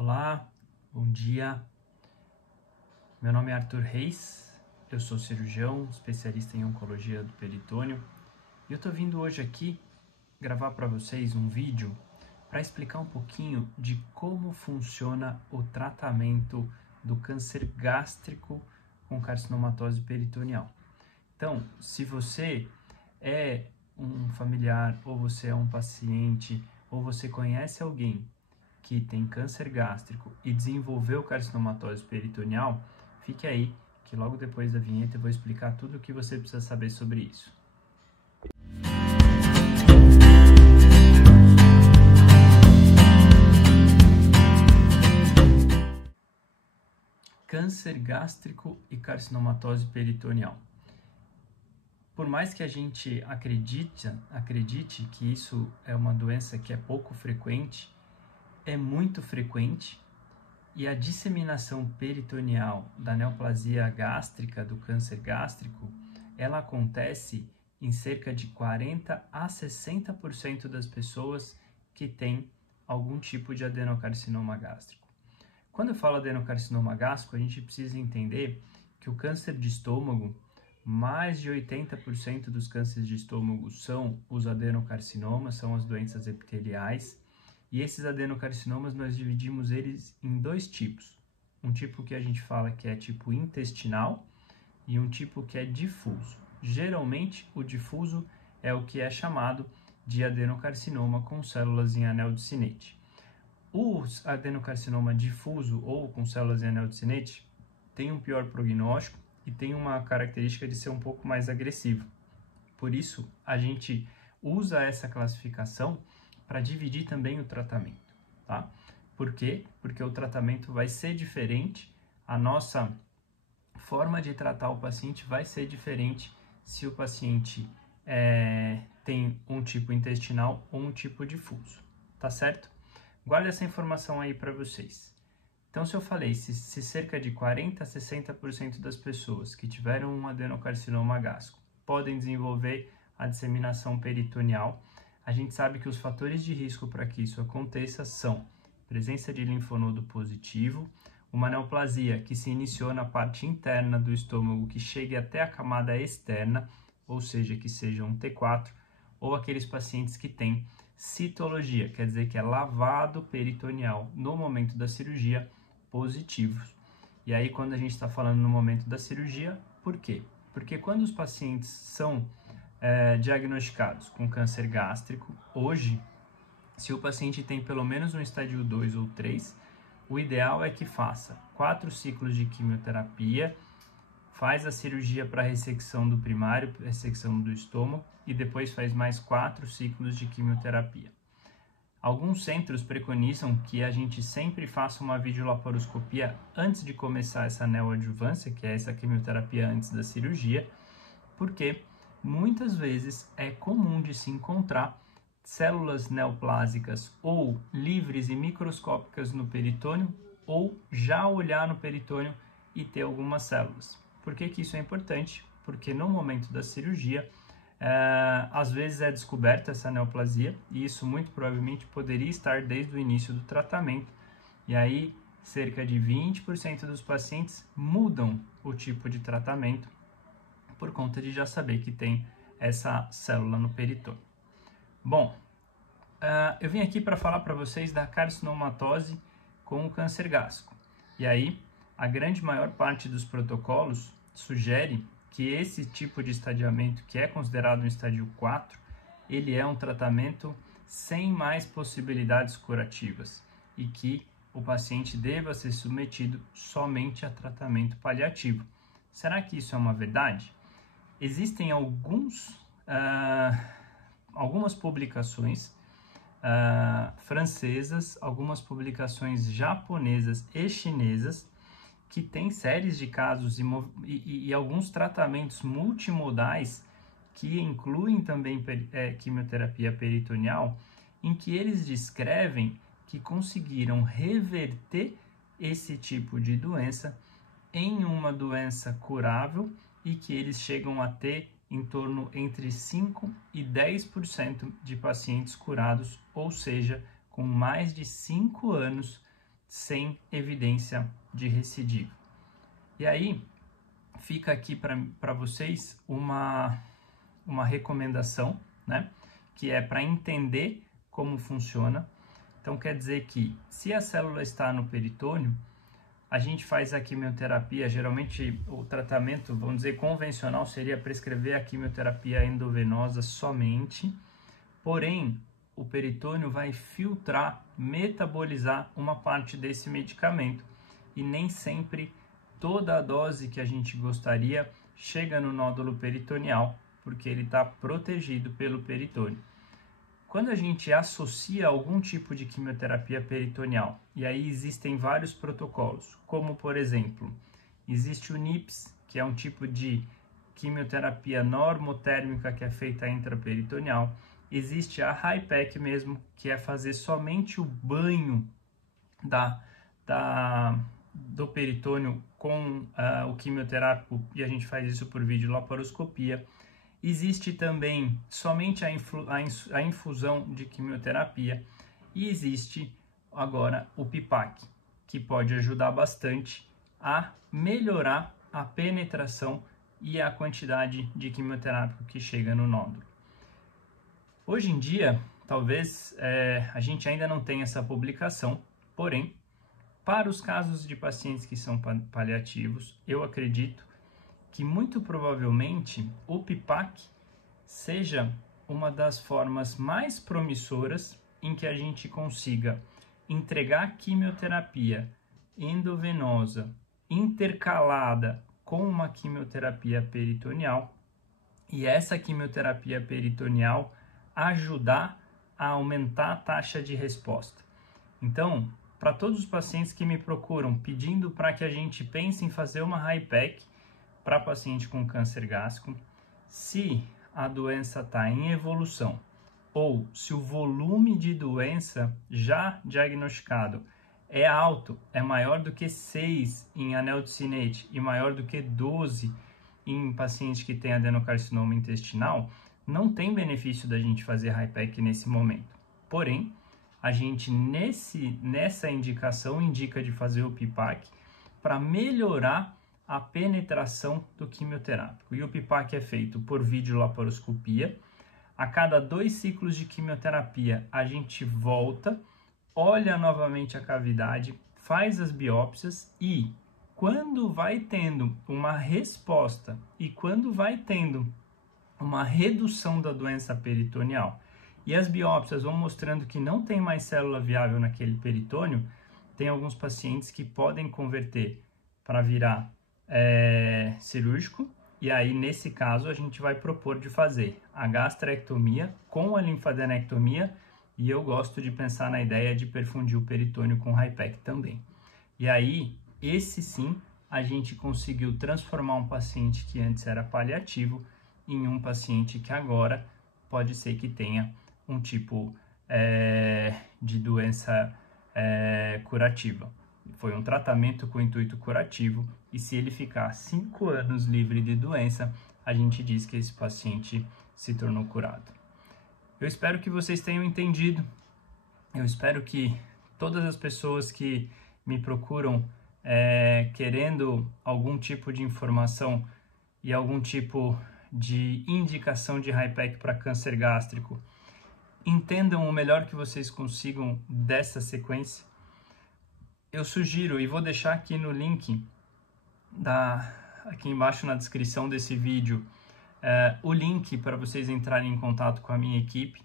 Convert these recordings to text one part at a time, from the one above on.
Olá, bom dia. Meu nome é Arthur Reis, eu sou cirurgião, especialista em oncologia do peritônio e eu estou vindo hoje aqui gravar para vocês um vídeo para explicar um pouquinho de como funciona o tratamento do câncer gástrico com carcinomatose peritoneal. Então, se você é um familiar ou você é um paciente ou você conhece alguém que tem câncer gástrico e desenvolveu carcinomatose peritoneal, fique aí que logo depois da vinheta eu vou explicar tudo o que você precisa saber sobre isso. Câncer gástrico e carcinomatose peritoneal. Por mais que a gente acredite que isso é uma doença que é pouco frequente, é muito frequente e a disseminação peritoneal da neoplasia gástrica, do câncer gástrico, ela acontece em cerca de 40 a 60% das pessoas que têm algum tipo de adenocarcinoma gástrico. Quando eu falo adenocarcinoma gástrico, a gente precisa entender que o câncer de estômago, mais de 80% dos cânceres de estômago são os adenocarcinomas, são as doenças epiteliais. E esses adenocarcinomas nós dividimos eles em dois tipos. Um tipo que a gente fala que é tipo intestinal e um tipo que é difuso. Geralmente o difuso é o que é chamado de adenocarcinoma com células em anel de Synnet. O adenocarcinoma difuso ou com células em anel de Synnet tem um pior prognóstico e tem uma característica de ser um pouco mais agressivo. Por isso a gente usa essa classificação para dividir também o tratamento, tá? Por quê? Porque o tratamento vai ser diferente, a nossa forma de tratar o paciente vai ser diferente se o paciente tem um tipo intestinal ou um tipo difuso, tá certo? Guarde essa informação aí para vocês. Então, se eu falei, se cerca de 40 a 60% das pessoas que tiveram um adenocarcinoma gástrico podem desenvolver a disseminação peritoneal, a gente sabe que os fatores de risco para que isso aconteça são presença de linfonodo positivo, uma neoplasia que se iniciou na parte interna do estômago que chegue até a camada externa, ou seja, que seja um T4, ou aqueles pacientes que têm citologia, quer dizer que é lavado peritoneal no momento da cirurgia, positivos. E aí, quando a gente está falando no momento da cirurgia, por quê? Porque quando os pacientes são diagnosticados com câncer gástrico, hoje, se o paciente tem pelo menos um estádio 2 ou 3, o ideal é que faça 4 ciclos de quimioterapia, faz a cirurgia para ressecção do primário, ressecção do estômago, e depois faz mais 4 ciclos de quimioterapia. Alguns centros preconizam que a gente sempre faça uma videolaparoscopia antes de começar essa neoadjuvância, que é essa quimioterapia antes da cirurgia, porque muitas vezes é comum de se encontrar células neoplásicas ou livres e microscópicas no peritônio, ou já olhar no peritônio e ter algumas células. Por que isso é importante? Porque no momento da cirurgia, às vezes é descoberta essa neoplasia, e isso muito provavelmente poderia estar desde o início do tratamento, e aí cerca de 20% dos pacientes mudam o tipo de tratamento por conta de já saber que tem essa célula no peritônio. Bom, eu vim aqui para falar para vocês da carcinomatose com o câncer gástrico. E aí, a grande maior parte dos protocolos sugere que esse tipo de estadiamento, que é considerado um estádio 4, ele é um tratamento sem mais possibilidades curativas e que o paciente deva ser submetido somente a tratamento paliativo. Será que isso é uma verdade? Existem algumas publicações francesas, algumas publicações japonesas e chinesas que têm séries de casos e alguns tratamentos multimodais que incluem também quimioterapia peritoneal, em que eles descrevem que conseguiram reverter esse tipo de doença em uma doença curável e que eles chegam a ter em torno entre 5 e 10% de pacientes curados, ou seja, com mais de 5 anos sem evidência de recidiva. E aí, fica aqui para vocês uma recomendação, né? Que é para entender como funciona. Então, quer dizer que se a célula está no peritônio, a gente faz a quimioterapia, geralmente o tratamento, vamos dizer, convencional seria prescrever a quimioterapia endovenosa somente, porém, o peritônio vai filtrar, metabolizar uma parte desse medicamento e nem sempre toda a dose que a gente gostaria chega no nódulo peritoneal, porque ele está protegido pelo peritônio. Quando a gente associa algum tipo de quimioterapia peritoneal, e aí existem vários protocolos, como por exemplo, existe o NIPS, que é um tipo de quimioterapia normotérmica que é feita intraperitoneal, existe a HIPEC mesmo, que é fazer somente o banho do peritônio com o quimioterápico, e a gente faz isso por videolaparoscopia. Existe também somente a infusão de quimioterapia e existe agora o PIPAC, que pode ajudar bastante a melhorar a penetração e a quantidade de quimioterápico que chega no nódulo. Hoje em dia, talvez a gente ainda não tenha essa publicação, porém, para os casos de pacientes que são paliativos, eu acredito que muito provavelmente o PIPAC seja uma das formas mais promissoras em que a gente consiga entregar quimioterapia endovenosa intercalada com uma quimioterapia peritoneal e essa quimioterapia peritoneal ajudar a aumentar a taxa de resposta. Então, para todos os pacientes que me procuram pedindo para que a gente pense em fazer uma HIPEC para paciente com câncer gástrico, se a doença está em evolução ou se o volume de doença já diagnosticado é alto, é maior do que 6 em anel de Sinnett e maior do que 12 em paciente que tem adenocarcinoma intestinal, não tem benefício da gente fazer HIPEC nesse momento. Porém, a gente nessa indicação indica de fazer o PIPAC para melhorar a penetração do quimioterápico. E o PIPAC é feito por videolaparoscopia. A cada 2 ciclos de quimioterapia, a gente volta, olha novamente a cavidade, faz as biópsias e quando vai tendo uma resposta e quando vai tendo uma redução da doença peritoneal e as biópsias vão mostrando que não tem mais célula viável naquele peritônio, tem alguns pacientes que podem converter para virar cirúrgico, e aí nesse caso a gente vai propor de fazer a gastrectomia com a linfadenectomia, e eu gosto de pensar na ideia de perfundir o peritônio com HIPEC também. E aí, esse sim, a gente conseguiu transformar um paciente que antes era paliativo em um paciente que agora pode ser que tenha um tipo de doença curativa. Foi um tratamento com intuito curativo e se ele ficar 5 anos livre de doença, a gente diz que esse paciente se tornou curado. Eu espero que vocês tenham entendido. Eu espero que todas as pessoas que me procuram querendo algum tipo de informação e algum tipo de indicação de HIPEC para câncer gástrico entendam o melhor que vocês consigam dessa sequência. Eu sugiro, e vou deixar aqui no link, aqui embaixo na descrição desse vídeo, o link para vocês entrarem em contato com a minha equipe.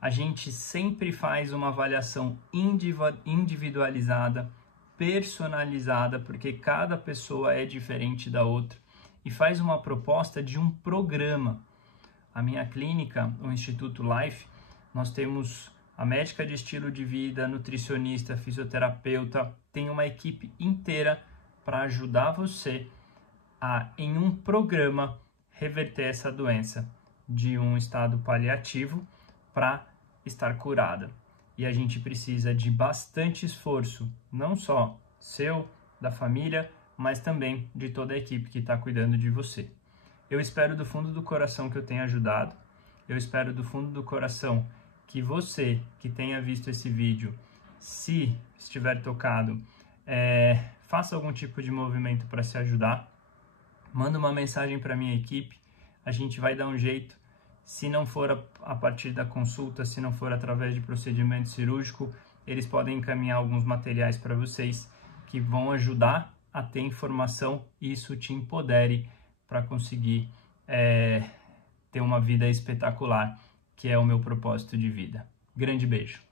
A gente sempre faz uma avaliação individualizada, personalizada, porque cada pessoa é diferente da outra, e faz uma proposta de um programa. A minha clínica, o Instituto Life, nós temos a médica de estilo de vida, nutricionista, fisioterapeuta, tem uma equipe inteira para ajudar você a, em um programa, reverter essa doença de um estado paliativo para estar curada. E a gente precisa de bastante esforço, não só seu, da família, mas também de toda a equipe que está cuidando de você. Eu espero do fundo do coração que eu tenha ajudado, eu espero do fundo do coração que você que tenha visto esse vídeo Se estiver tocado, faça algum tipo de movimento para se ajudar. Manda uma mensagem para minha equipe, a gente vai dar um jeito. Se não for a partir da consulta, se não for através de procedimento cirúrgico, eles podem encaminhar alguns materiais para vocês que vão ajudar a ter informação e isso te empodere para conseguir ter uma vida espetacular, que é o meu propósito de vida. Grande beijo!